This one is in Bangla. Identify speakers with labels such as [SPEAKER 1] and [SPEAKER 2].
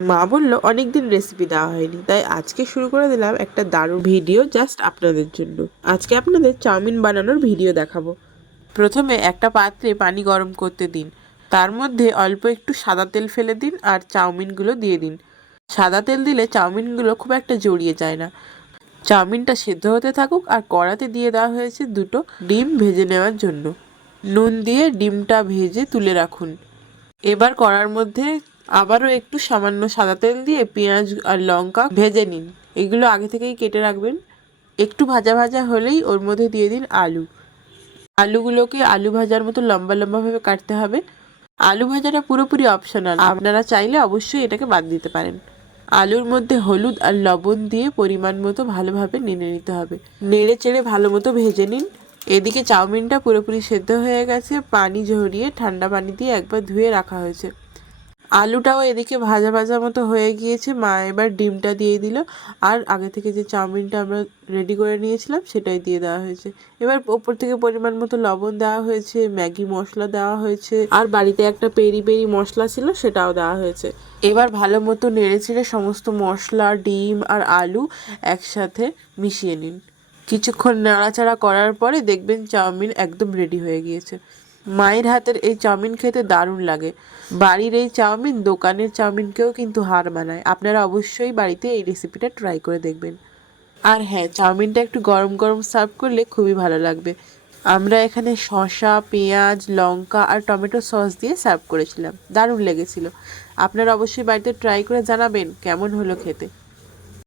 [SPEAKER 1] মা বলল, অনেকদিন রেসিপি দেওয়া হয়নি, তাই আজকে শুরু করে দিলাম একটা দারুণ ভিডিও জাস্ট আপনাদের জন্য। আজকে আপনাদের চাউমিন বানানোর ভিডিও দেখাবো। প্রথমে একটা পাত্রে পানি গরম করতে দিন। তার মধ্যে অল্প একটু সাদা তেল ফেলে দিন আর চাউমিনগুলো দিয়ে দিন। সাদা তেল দিলে চাউমিনগুলো খুব একটা জড়িয়ে যায় না। চাউমিনটা সেদ্ধ হতে থাকুক আর কড়াতে দিয়ে দেওয়া হয়েছে দুটো ডিম ভেজে নেওয়ার জন্য। নুন দিয়ে ডিমটা ভেজে তুলে রাখুন। এবার কড়ার মধ্যে আবারও একটু সামান্য সাদা তেল দিয়ে পেঁয়াজ আর লঙ্কা ভেজে নিন। এগুলো আগে থেকেই কেটে রাখবেন। একটু ভাজা ভাজা হলেই ওর মধ্যে দিয়ে দিন আলু। আলুগুলোকে আলু ভাজার মতো লম্বা লম্বাভাবে কাটতে হবে। আলু ভাজাটা পুরোপুরি অপশনাল আপনারা চাইলে অবশ্যই এটাকে বাদ দিতে পারেন। আলুর মধ্যে হলুদ আর লবণ দিয়ে পরিমাণ মতো ভালোভাবে নেড়ে নিতে হবে। নেড়ে চেড়ে ভালো মতো ভেজে নিন। এদিকে চাউমিনটা পুরোপুরি সেদ্ধ হয়ে গেছে। পানি ঝরিয়ে ঠান্ডা পানি দিয়ে একবার ধুয়ে রাখা হয়েছে। আলুটাও এদিকে ভাজা ভাজা মতো হয়ে গিয়েছে। মা এবার ডিমটা দিয়ে দিল। আর আগে থেকে যে চাউমিনটা আমরা রেডি করে নিয়েছিলাম, সেটাই দিয়ে দেওয়া হয়েছে। এবার ওপর থেকে পরিমাণ মতো লবণ দেওয়া হয়েছে, ম্যাগি মশলা দেওয়া হয়েছে, আর বাড়িতে একটা পেরি পেরি মশলা ছিল, সেটাও দেওয়া হয়েছে। এবার ভালো মতো নেড়ে চেড়ে সমস্ত মশলা, ডিম আর আলু একসাথে মিশিয়ে নিন। কিছুক্ষণ নাড়াচাড়া করার পরে দেখবেন চাউমিন একদম রেডি হয়ে গিয়েছে। মায়ের হাতের এই চাউমিন খেতে দারুণ লাগে। বাড়ির এই চাউমিন, দোকানের চাউমিনকেও কিন্তু হার মানায়। আপনারা অবশ্যই বাড়িতে এই রেসিপিটা ট্রাই করে দেখবেন। আর হ্যাঁ চাউমিনটা একটু গরম গরম সার্ভ করলে খুবই ভালো লাগবে। আমরা এখানে শসা, পেঁয়াজ, লঙ্কা আর টমেটো সস দিয়ে সার্ভ করেছিলাম। দারুণ লেগেছিল। আপনারা অবশ্যই বাড়িতে ট্রাই করে জানাবেন কেমন হলো খেতে।